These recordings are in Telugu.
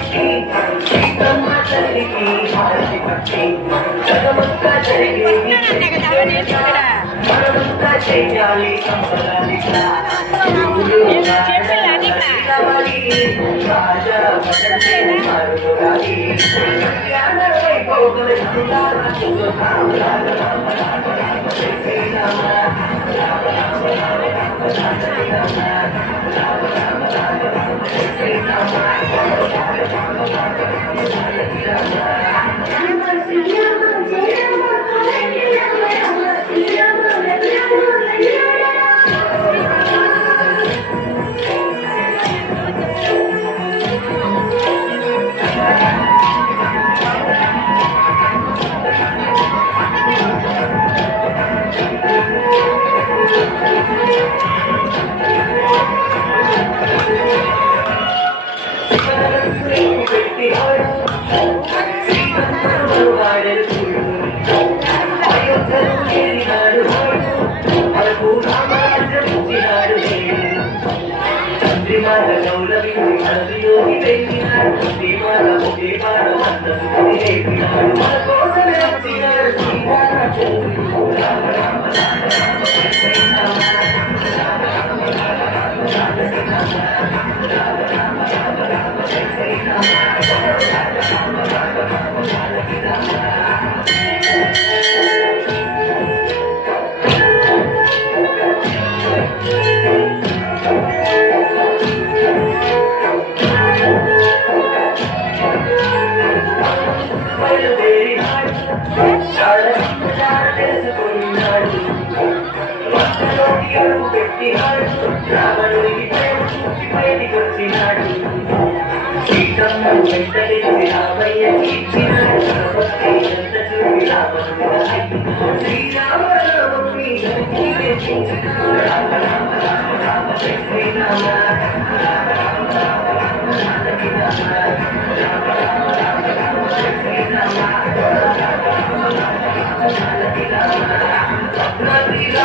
పెట్టి సీతమ్మ తల్లికి హారతి పట్టి జగమంతా జరిగేది మనమంతా చెయ్యాలి సంబరాలిగా రాజా భజంతి మరుగాలి కళ్యాణ వైభోగం రామ రామ రామ రామ రామ శ్రీరామ రామ రామ రామ రామ శ్రీరామ రామ రామ రామ రామ శ్రీరామ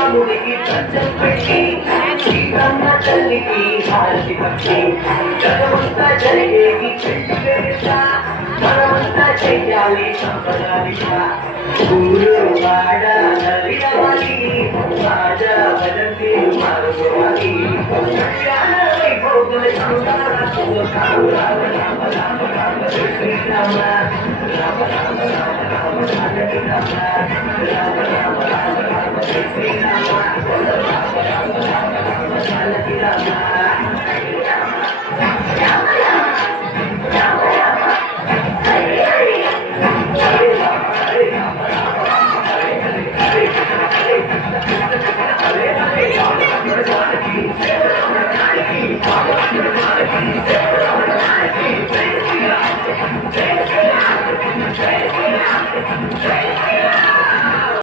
రాముడికి పంచం పెట్టి సీతమ్మ తల్లికి హారతి పట్టి జగమంతా జరిగేది పెళ్లి వేడుక మనమంతా చెయ్యాలి సంబరాలిగా ఊరు వాడ నలియాలి రాజా భజంతి మరుగాలి కళ్యాణ వైభోగం రామ రామ రామ రామ రామ శ్రీరామ రామ రామ రామ రామ రామ రామ రామ రామ రామ శ్రీరామ